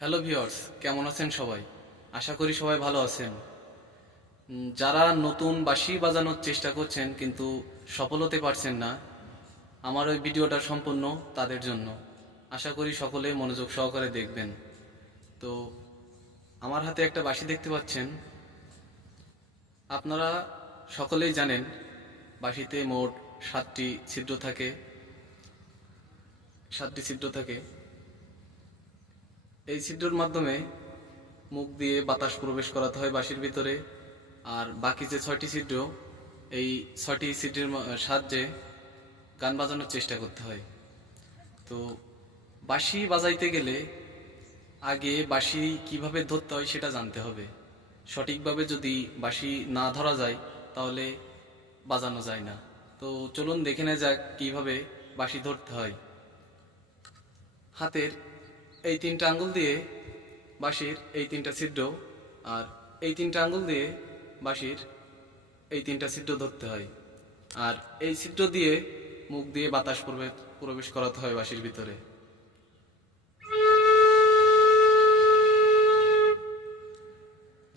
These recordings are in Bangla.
হ্যালো ভিউয়ার্স, কেমন আছেন সবাই? আশা করি সবাই ভালো আছেন। যারা নতুন বাঁশি বাজানোর চেষ্টা করছেন কিন্তু সফল হতে পারছেন না, আমার ওই ভিডিওটা সম্পূর্ণ তাদের জন্য। আশা করি সকলে মনোযোগ সহকারে দেখবেন। তো আমার হাতে একটা বাঁশি দেখতে পাচ্ছেন। আপনারা সকলেই জানেন বাঁশিতে মোট সাতটি ছিদ্র থাকে। এই ছিদ্রের মাধ্যমে মুখ দিয়ে বাতাস প্রবেশ করাতে হয় বাঁশির ভিতরে, আর বাকি যে ছয়টি ছিদ্র, এই ছয়টি ছিদ্রের সাহায্যে গান বাজানোর চেষ্টা করতে হয়। তো বাঁশি বাজাইতে গেলে আগে বাঁশি কিভাবে ধরতে হয় সেটা জানতে হবে। সঠিকভাবে যদি বাঁশি না ধরা যায় তাহলে বাজানো যায় না। তো চলুন দেখে নেওয়া যাক কিভাবে বাঁশি ধরতে হয়। হাতের এই তিনটা আঙ্গুল দিয়ে বাঁশির এই তিনটা ছিদ্র, আর এই তিনটা আঙ্গুল দিয়ে বাঁশির এই তিনটা ছিদ্র ধরতে হয়, আর এই ছিদ্র দিয়ে মুখ দিয়ে বাতাস প্রবেশ করাতে হয় বাঁশির ভিতরে।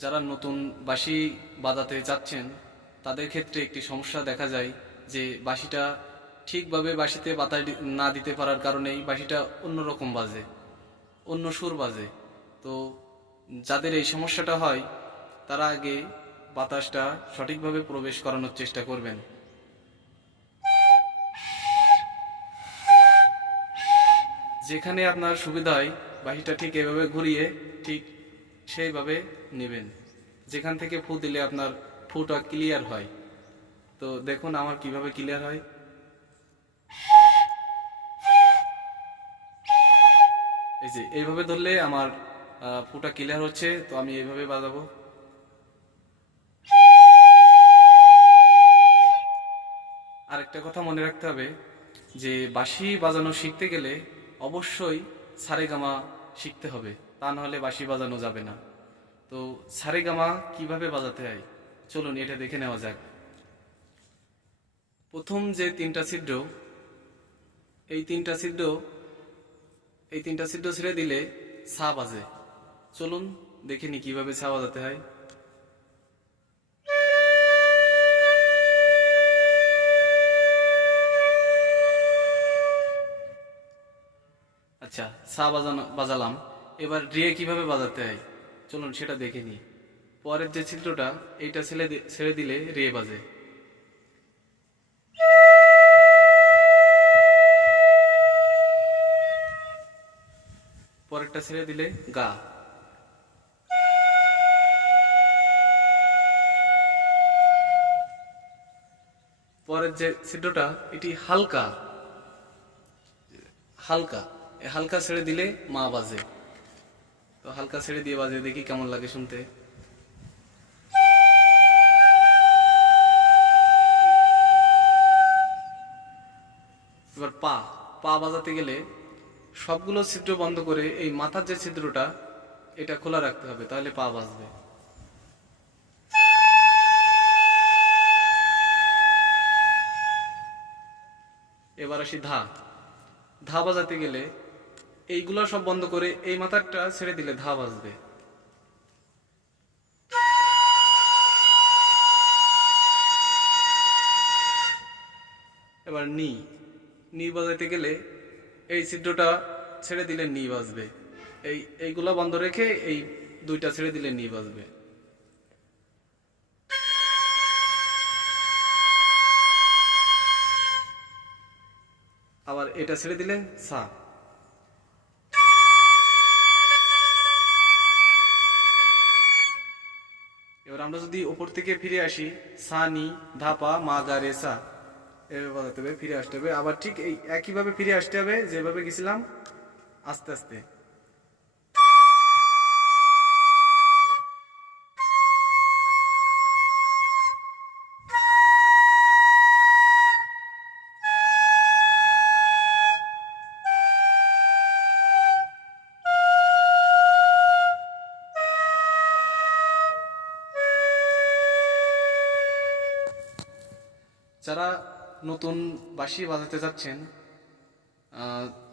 যারা নতুন বাঁশি বাজাতে যাচ্ছেন তাদের ক্ষেত্রে একটি সমস্যা দেখা যায় যে বাঁশিটা ঠিকভাবে বাঁশিতে বাতাস না দিতে পারার কারণেই বাঁশিটা অন্যরকম বাজে, অন্য সুর বাজে। তো যাদের এই সমস্যাটা হয় তারা আগে বাতাসটা সঠিকভাবে প্রবেশ করানোর চেষ্টা করবেন। যেখানে আপনার সুবিধা হয় বাঁশিটা ঠিক এভাবে ঘুরিয়ে ঠিক সেইভাবে নেবেন, যেখান থেকে ফু দিলে আপনার ফুটা ক্লিয়ার হয়। তো দেখুন আমার কিভাবে ক্লিয়ার হয়। এই যে এইভাবে ধরলে আমার ফুটা ক্লিয়ার হচ্ছে, তো আমি এইভাবে বাজাবো। আরেকটা কথা মনে রাখতে হবে যে বাঁশি বাজানো শিখতে গেলে অবশ্যই সারেগামা শিখতে হবে, তা নাহলে বাঁশি বাজানো যাবে না। তো সারেগামা কিভাবে বাজাতে হয় চলুন এটা দেখে নেওয়া যাক। প্রথম যে তিনটা ছিদ্র, এই তিনটা ছিদ্র ছেড়ে দিলে সা বাজে। চলুন দেখে নি কিভাবে সা বাজাতে হয়। আচ্ছা, সা বাজালাম। এবার রে কিভাবে বাজাতে হয় চলুন সেটা দেখে নি। পরের যে ছিদ্রটা এইটা ছেড়ে দিলে রে বাজে। পরেরটা ছেড়ে দিলে গা। পরের যে ছিদ্রটা এটি হালকা হালকা হালকা ছেড়ে দিলে মা বাজে। তো হালকা ছেড়ে দিয়ে বাজে দেখি কেমন লাগে শুনতে। এবার পা পা বাজাতে গেলে সবগুলো ছিদ্র বন্ধ করে এই মাথার যে ছিদ্রটা এটা খোলা রাখতে হবে, তাহলে পা বাজবে। এবার আসি ধা। ধা বাজাতে গেলে এইগুলো সব বন্ধ করে এই মাথারটা ছেড়ে দিলে ধা বাজবে। এবার নি নি বাজাতে গেলে এই ছিদ্রটা ছেড়ে দিলে নি বাজবে। এইগুলা বন্ধ রেখে এই দুইটা ছেড়ে দিলে নি বাজবে। আবার এটা ছেড়ে দিলে সা। এবার আমরা যদি ওপর থেকে ফিরে আসি, সা নি ধা পা মা গা রে সা, এভাবে বাজাতে হবে, ফিরে আসতে হবে। আবার ঠিক এই একইভাবে ফিরে আসতে হবে যেভাবে গেছিলাম, আস্তে আস্তে। যারা নতুন বাঁশি বাজাতে যাচ্ছেন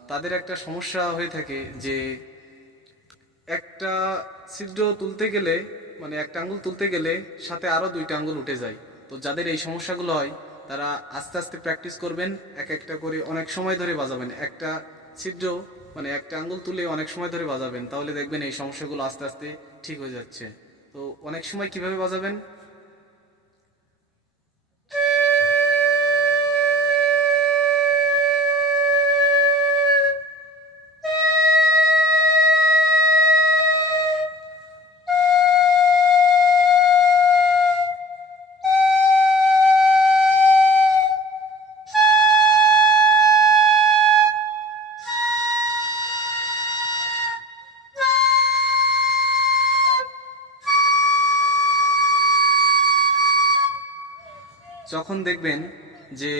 তাদের একটা সমস্যা হয়ে থাকে যে একটা ছিদ্র তুলতে গেলে মানে একটা আঙ্গুল তুলতে গেলে সাথে আরো 2টা আঙ্গুল উঠে যায়। তো যাদের এই সমস্যাগুলো হয় তারা আস্তে আস্তে প্র্যাকটিস করবেন, এক একটা করে অনেক সময় ধরে বাজাবেন। একটা ছিদ্র মানে একটা আঙ্গুল তুলে অনেক সময় ধরে বাজাবেন, তাহলে দেখবেন এই সমস্যাগুলো আস্তে আস্তে ঠিক হয়ে যাচ্ছে। তো অনেক সময় কিভাবে বাজাবেন? যখন দেখবেন যে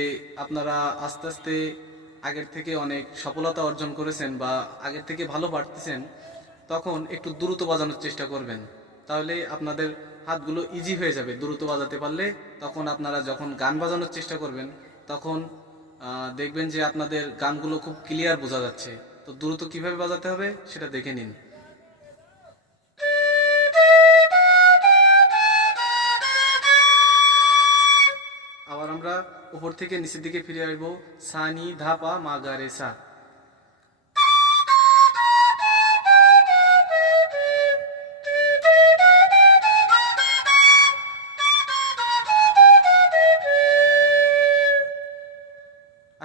আপনারা আস্তে আস্তে আগের থেকে অনেক সফলতা অর্জন করেছেন বা আগের থেকে ভালো পারতেছেন, তখন একটু দ্রুত বাজানোর চেষ্টা করবেন। তাহলে আপনাদের হাতগুলো ইজি হয়ে যাবে দ্রুত বাজাতে পারলে। তখন আপনারা যখন গান বাজানোর চেষ্টা করবেন তখন দেখবেন যে আপনাদের গানগুলো খুব ক্লিয়ার বোঝা যাচ্ছে। তো দ্রুত কিভাবে বাজাতে হবে সেটা দেখে নিন। আবার আমরা উপর থেকে নিচের দিকে ফিরে আসবো। সা নি ধা পা মা গা রে সা।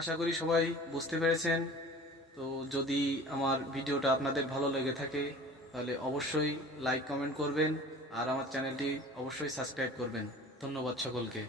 আশা করি সবাই বুঝতে পেরেছেন। তো যদি আমার ভিডিওটা আপনাদের ভালো লেগে থাকে তাহলে অবশ্যই লাইক কমেন্ট করবেন আর আমার চ্যানেলটি অবশ্যই সাবস্ক্রাইব করবেন। ধন্যবাদ সকলকে।